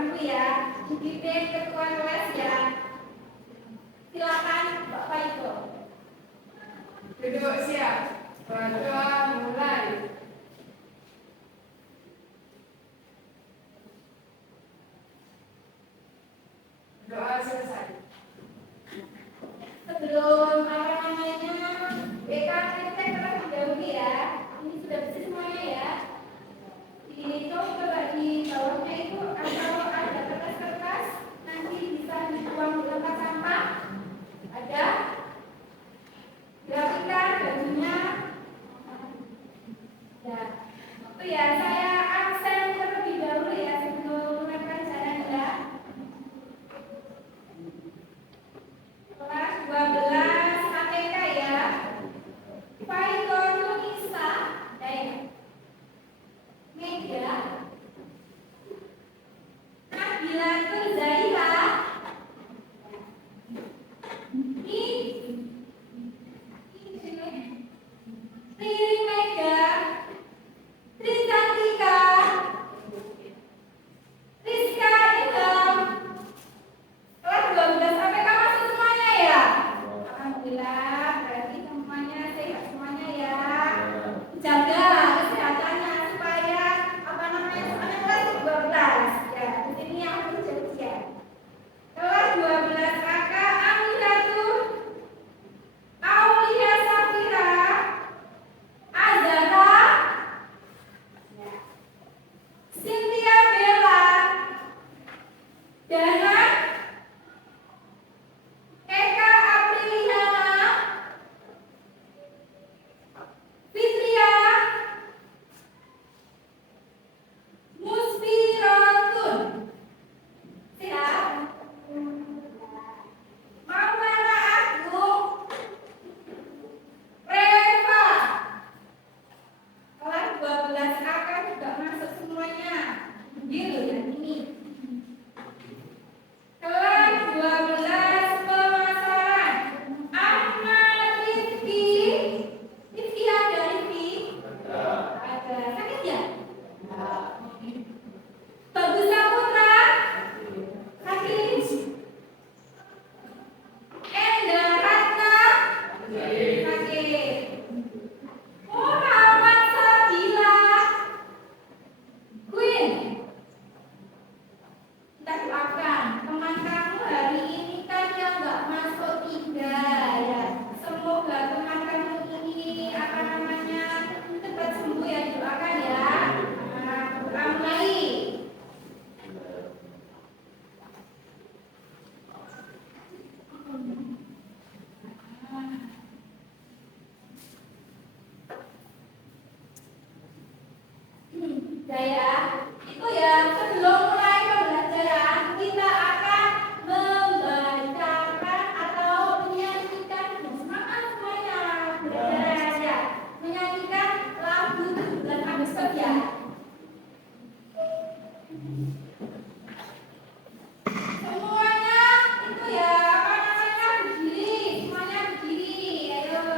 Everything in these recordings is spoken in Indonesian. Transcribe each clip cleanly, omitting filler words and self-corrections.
bangku ya. Dipimpin ketua kelas ya. Silakan Bapak Iko. Duduk siap. Berdoa mulai. Doa selesai. Sebelum BKT terlebih dahulu ya. Ini sudah bersih semuanya ya. Ini tuh coba di bawahnya itu kalau ada kertas-kertas nanti bisa dibuang di tempat sampah. Ada. Grafikan bajunya. Ya. Itu ya saya absen terlebih dahulu ya sebelum rekan jalan ya. Kelas 12 KTK ya. Faikon Nisa Media Nabila Zaira Riri Mega Trisantika Rizka Ilham kelas 12 APK masuk semuanya ya. Alhamdulillah berarti semuanya sehat semuanya ya. Jaga kesehatannya supaya semuanya kelas 12 ya. Di sini yang usia. Kelas 12 kakak Aminatul Aulia Safira Azara ya. Cynthia Bella Dana Eka Apriliana Fitria Musfiratun siap Maulana Agung Reva kelas 12 akan juga masuk semuanya gitu ya ini kelas 12 pemasaran Ahmad Rifki ada Rifki ada sakit ya Bagus Saputra sakit Enda Ratna sakit Muhammad Sabila Queen kita doakan teman kamu hari ini kan yang nggak masuk 3 ya. Semoga teman kamu ini cepat sembuh ya, doakan ya. Nah, doa mulai. Ya, itu ya sebelum mulai pembelajaran kita akan membacakan atau menyanyikan semangat semuanya belajar ya, menyanyikan lagu 17 Agustus ya. Semuanya itu ya berdiri, semuanya berdiri, ayo.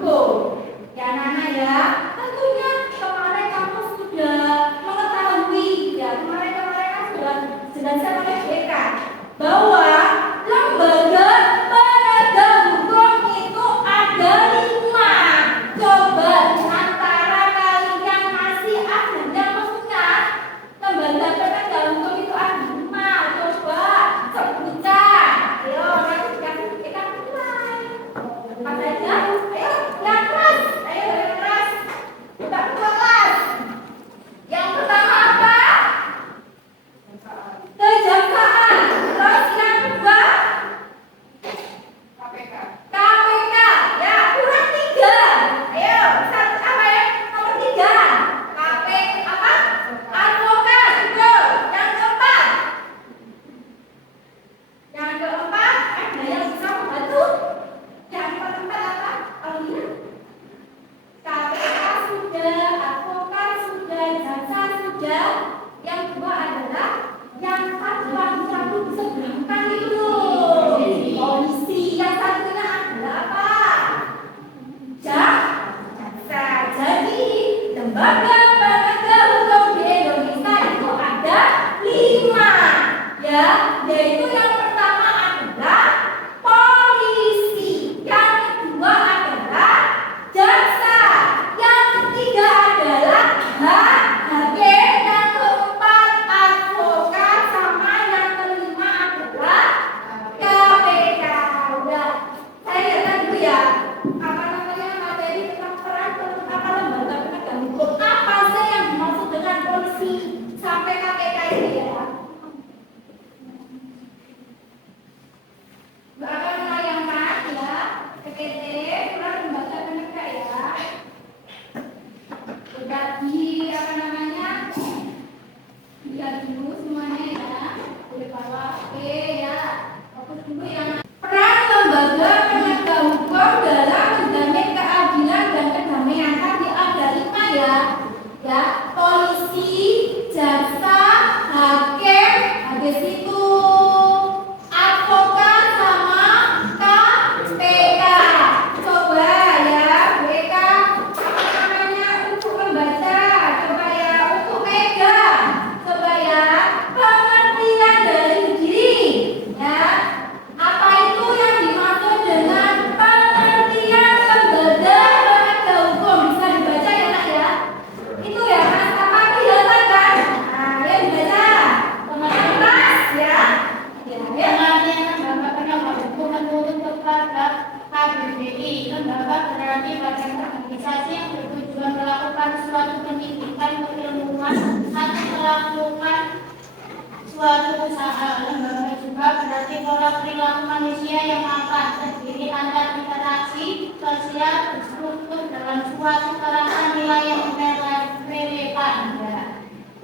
hukum. Ya Nana ya, tentunya kemarin kamu sudah mengetahui ya kemarin kan sudah saya pakai BK bahwa lembaga penegak hukum itu ada 5. Coba di antara kalian masih ada yang mengingat lembaga penegak hukum itu ada 5. Coba sebutkan. Ayo, nanti kita mulai. Apa saja? Ayo, yang keras. Ayo, yang keras. Kita kelas. Yang pertama apa? Kejaksaan. Terus yang kedua KPK. KPK. Ya, kurang 3. Ayo, satu apa ya? Nomor 3. KPK apa? Advokat. Betul. Yang keempat. Yang keempat ada yang bisa membantu. Yang keempat apa? Aulia. KPK sudah, advokat sudah, jaksa sudah. Yang kedua adalah yang satu sebelumkan itu polisi. Yang satunya adalah apa? Jaksa. Jadi lembaga penegak hukum di Indonesia itu ada 5 ya, yaitu yang pertama adalah polisi, yang kedua adalah jaksa, yang ketiga adalah hakim, yang keempat advokat, sama yang kelima adalah KPK. Udah, saya lihat dulu ya apa namanya materi tentang peran apa lembaga penegak hukum, apa sih yang dimaksud dengan polisi sampai KPK ini ya. Mbak akan melayangkan ya PPT peran lembaga penegak ya. Udah di apa namanya lihat dulu semuanya ya, di bawah oke ya. Fokus dulu yang peran lembaga penegak hukum dalam menjamin keadilan dan kedamaian. Tadi ada 5 ya. Ya, polisi, jaksa, hakim, habis itu advokat sama KPK. Coba ya, BK apa namanya untuk membaca. Coba ya untuk megang. Coba ya pengertian dari diri. Ya, apa itu yang dimaksud dengan pengertian lembaga penegak hukum? Bisa dibaca ya Nak ya? Itu ya Mas, apa kelihatan kan? Nah, ya dibaca. Pengertian Mas ya. Pengertian lembaga penegak hukum menurut kepada KBBI, lembaga berarti badan organisasi yang bertujuan melakukan suatu pendidikan keilmuan atau melakukan suatu usaha. Lembaga juga berarti pola perilaku manusia yang akan terdiri antar interaksi sosial berstruktur dalam suatu kerangka nilai yang relevan.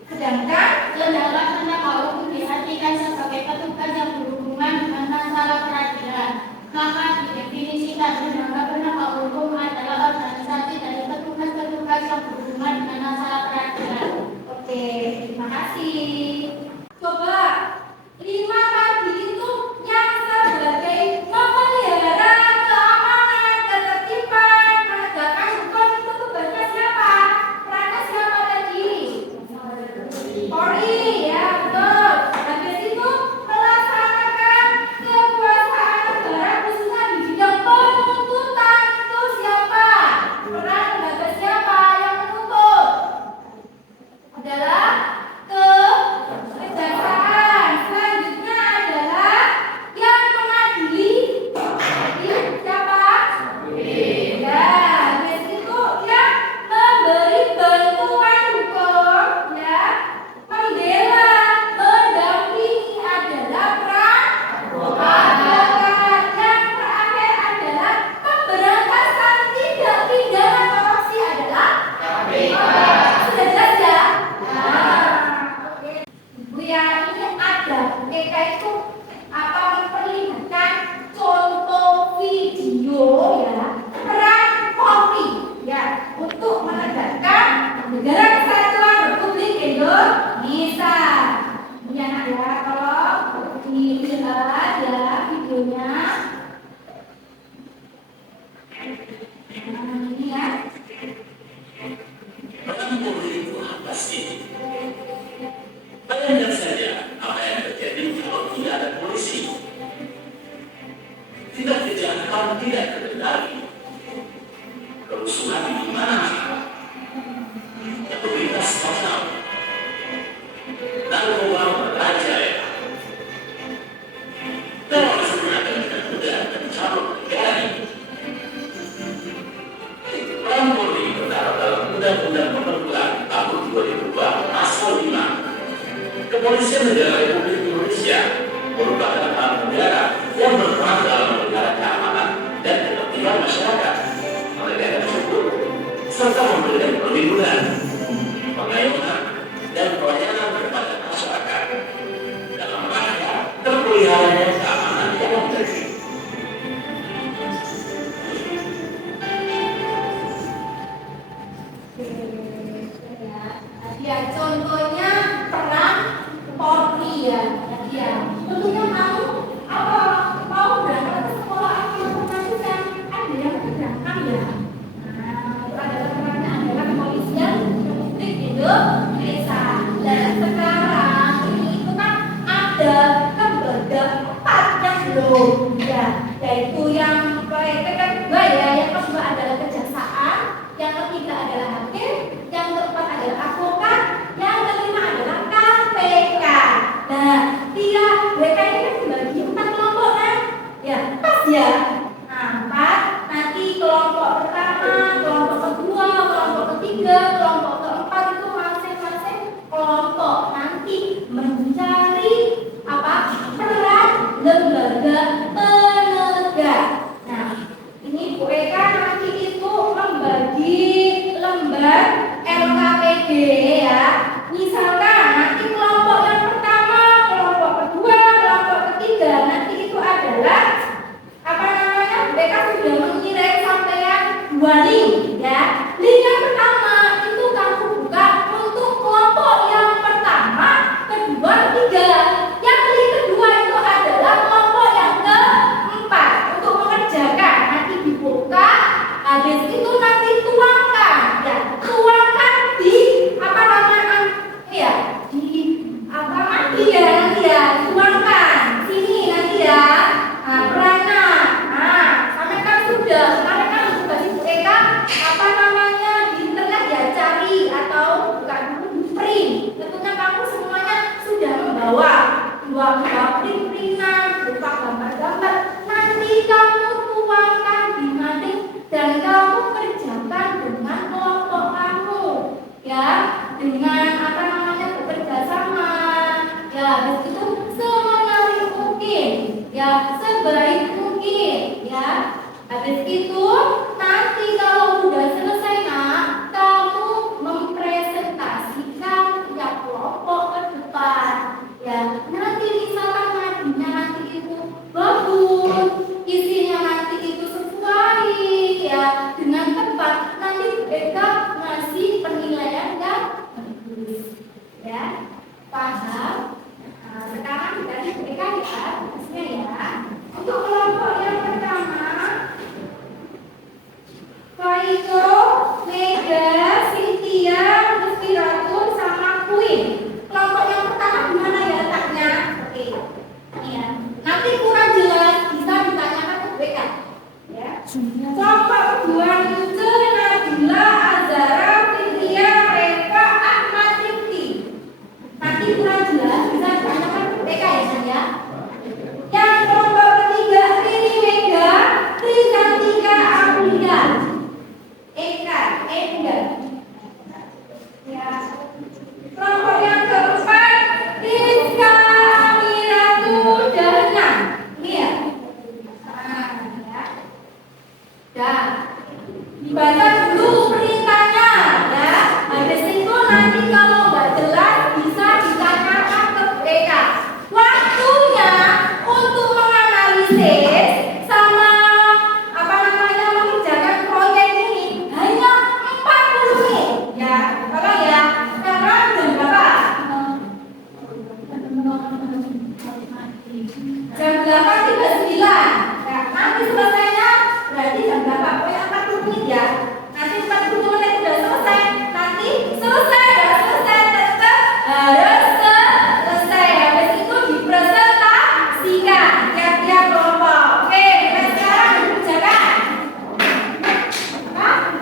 Sedangkan Lembaga penegak hukum diartikan sebagai petugas yang berhubungan dengan masalah peradilan. Maka didefinisikan lembaga penegak hukum adalah organisasi dari petugas-petugas yang berhubungan dengan masalah peradilan. oke, terima kasih. Coba 5 tadi itu yang sebagai memelihara keamanan, ketertiban, penegakan hukum itu tugasnya siapa? Perannya siapa tadi? Polri ya, betul. Habis itu melaksanakan kekuasaan negara khususnya di bidang penuntutan. kerusuhan di mana-mana, otoritas total, narkoba merajalela, terorisme dengan mudah mencabut negara. Peran Polri terdapat dalam Undang-Undang Nomor 2 Tahun 2002 Pasal 5. Kepolisian Negara Republik Indonesia merupakan aparatur negara yang berperan dalam memelihara keamanan dan ketertiban masyarakat, menegakkan hukum, serta memberikan perlindungan, pengayuman, dan pelayanan kepada masyarakat dalam rangka terpeliharanya keamanan yang terjadi. Ya, contohnya peran Polri ya. Tentunya kamu mau berangkat ke sekolah atau pengasuhan ada yang berangkat ya. Adalah perannya adalah kepolisian Republik Indonesia. Dan sekarang ini itu kan ada lembaga 4 yang belum ya, yaitu yang kedua ya, yang kedua adalah kejaksaan, yang ketiga adalah hakim, yang keempat adalah advokat, yang kelima adalah KPK. Nah, mereka ini kan dibagi 4 kelompok kan? Ya, pas ya. Nah, 4. Nanti kelompok pertama, kelompok kedua, kelompok ketiga, kelompok keempat itu masing-masing kelompok nanti mencari peran lembaga penegak. Nah, ini Bu Eka nanti itu membagi lembar LKPD ya. Misalkan nanti kelompok yang pertama, kelompok kedua, kelompok ketiga nanti itu adalah mereka sudah mengirim sampean 2 link ya. Link yang pertama itu kamu buka untuk kelompok yang pertama, kedua, ketiga. Yang link kedua itu adalah kelompok yang keempat untuk mengerjakan. Nanti dibuka, habis itu nanti tuangkan ya. Tuangkan di nanti ya, tuangkan sini nanti ya. Nah, perannya. Nah, sampai kan sudah, kemarin kan sudah di Eka di internet ya, cari atau buka dulu di print. Tentunya kamu semuanya sudah membawa dua print-printan berupa gambar-gambar. Nanti kamu tuangkan di mading dan kamu kerjakan dengan kelompok kamu ya, dengan bekerja sama ya. Habis itu semenarik mungkin ya, sebaik mungkin ya. Habis itu nanti kalau sudah selesai kamu mempresentasikan tiap kelompok ke depan ya. Nanti misalkan nadinya nanti itu bagus, isinya nanti itu sesuai ya dengan tempat, nanti mereka ngasih penilaian yang bagus ya. Paham? Nah, sekarang dari mereka ya, tugasnya ya. Untuk kelompok yang pertama, Faiko, Mega, Cynthia, Mustiratun, sama Queen. Kelompok yang pertama gimana ya letaknya? Oke, ini ya. Nanti kurang jelas bisa ditanyakan ke mereka ya. Kelompok kedua itu Nabila, Azara, Cynthia, Reva, Ahmad, Rifki. Nanti kurang jelas bisa ditanyakan ke mereka ya saya. Yang kelompok ketiga Rini, Mega, Trisantika, Aulia, Eka, Enda ya. Kelompok yang keempat Rizka, Amiratu, Dana. Ini ya. Nah, ya. Dan dibaca dulu perintahnya ya. Habis itu nanti kalau nggak jelas bisa ditanyakan ke mereka. Waktunya untuk menganalisis sama mengerjakan proyek ini hanya 40 menit ya. Tolong ya. Sekarang jam berapa? Jam 8.39. Nah, nanti selesainya berarti jam berapa? Pokoknya 40 menit ya. Nanti 40 menit sudah selesai. Nanti selesai, nggak selesai tetap harus selesai. Habis itu dipresentasikan tiap-tiap kelompok. Oke, mulai sekarang dikerjakan. Hah?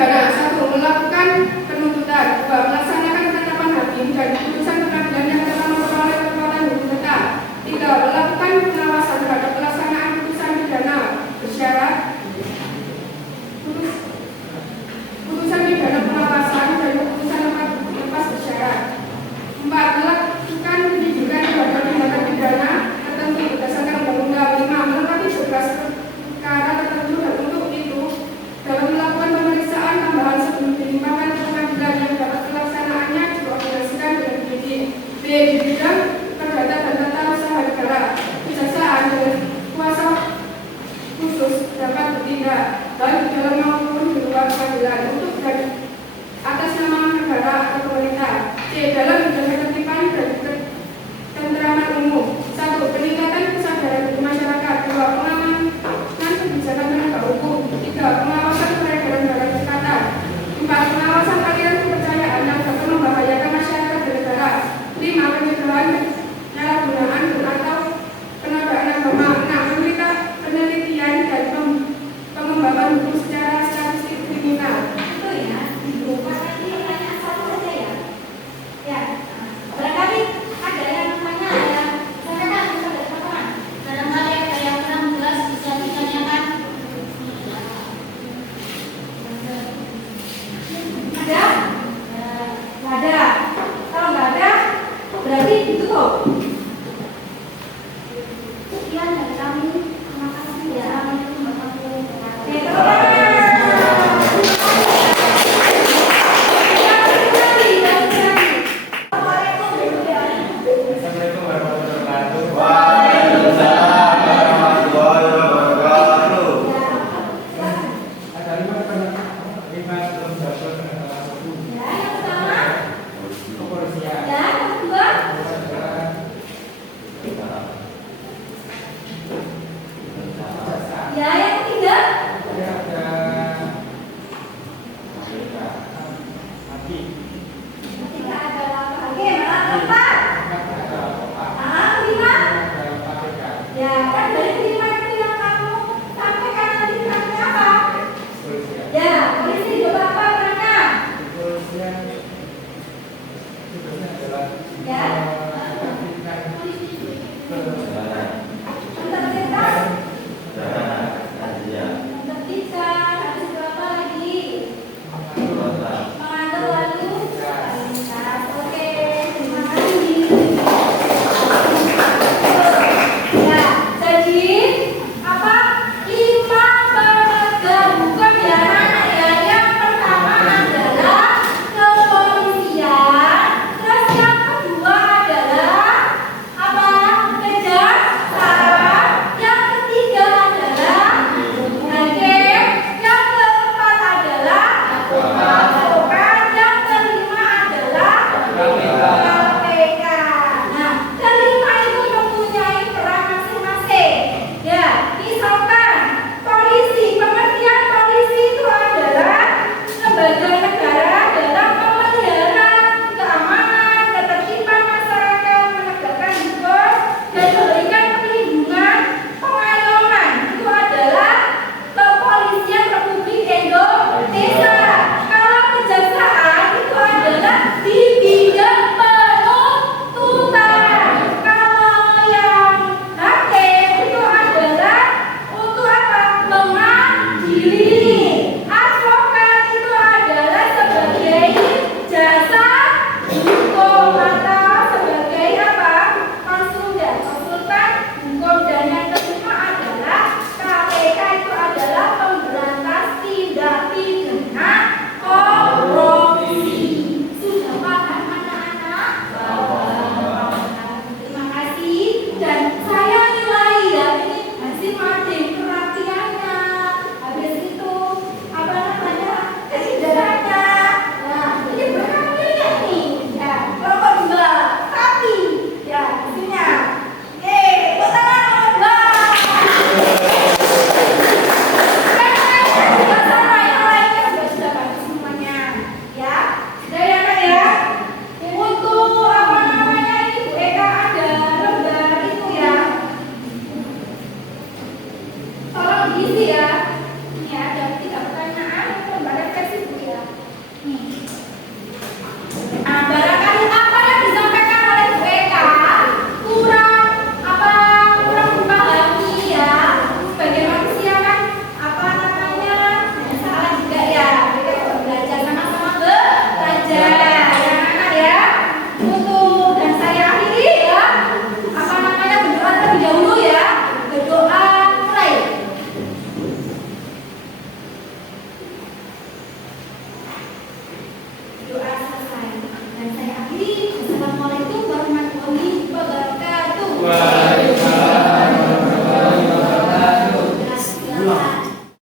pidana. 1. Melakukan penuntutan. 2. Melaksanakan penetapan hakim dan putusan pengadilan yang telah memperoleh kekuatan hukum tetap. 3. Melakukan pengawasan terhadap pelaksanaan putusan pidana bersyarat putusan pidana pengawasan dan putusan lepas bersyarat. 4. Melakukan penyidikan terhadap tindakan pidana tertentu berdasarkan undang-undang. 5. Melengkapi berkas perkara tertentu dan untuk itu dalam melakukan pemeriksaan tambahan sebelum dilimpahkan ke pengadilan yang dapat pelaksanaannya dikoordinasikan dengan penyidik. B. Di bidang perdata dan tata usaha negara, kejaksaan dengan kuasa khusus dapat bertindak baik di dalam maupun di luar pengadilan untuk dan atas nama negara atau pemerintah. C. Dalam menjaga ketertiban dan ketentraman umum. 1. Peningkatan kesadaran di masyarakat. 2. Pengamanan kebijakan penegak hukum. 3. Pengawasan peredaran barang cekatan. 4. Pengawasan aliran kepercayaan yang dapat membahayakan masyarakat dan negara. 5. Pencegahan penyalahgunaan atau penodaan agama. 6. Penelitian dan pengembangan hukum secara statistik kriminal. Itu ya, berupa tadi pertanyaan satu saja ya. Ya, barangkali ada yang namanya ada Saudara, teman-teman, barangkali ada yang kurang jelas bisa ditanyakan. ada? Nggak ada. Kalau nggak ada, berarti ditutup. Sekian dari kami. Terima kasih ya. Oke, teman-teman. Assalamualaikum warahmatullahi wabarakatuh. Waalaikumsalam warahmatullahi wabarakatuh. Ada 5 belum dapat Ya, yang pertama, kepolisian. ya, yang kedua, Kejaksaan. ya, yang ketiga, Ada hakim. ketiga adalah oke, malah keempat. Ada Pak. Kelima, Ada KPK. ya kan dari kelima itu yang kamu sampaikan nanti namanya apa? Kepolisian. Ya, polisi coba apa mereka? Kepolisian tugasnya adalah Ya. menertibkan Menertibkan, Ya. menertibkan, habis berapa lagi? Mengatur lalu lintas. Oke, terima kasih. Ya, jadi apa? 5 penegak hukum ya anak ya. Yang pertama adalah kepolisian, terus yang kedua adalah apa? Kejaksaan, yang ketiga adalah hakim, yang keempat adalah advokat, yang kelima adalah KPK. Nah, kelima itu mempunyai peran masing-masing. Ya, misalkan polisi, pengertian polisi itu adalah lembaga negara dalam memelihara keamanan, ketertiban masyarakat, menegakkan hukum, dan memberikan perlindungan, pengayoman. Itu adalah kepolisian Republik Indonesia. Kalau kejaksaan itu adalah di bidang penuntutan. Kalau yang hakim itu adalah untuk apa? Mengadili. Advokat itu adalah sebagai jasa hukum atau sebagai apa? Konsultan hukum. Dan yang kelima adalah KPK itu adalah pemberantas tindak pidana korupsi. Sudah paham anak-anak? Terima kasih. Dan saya nilai ya ini masing-masing perhatiannya. Habis itu apa namanya? Kesindarannya. Nah, ini berkali nih. Ya, kelompok 2, sapi. Ya, isinya. Oke, tepuk tangan nomor 2. Kan sama yang lainnya sudah bagus semuanya. Ya, sudah ya Kak ya. Untuk apa namanya ini Bu Eka ada lembar itu ya. Tolong diisi ya.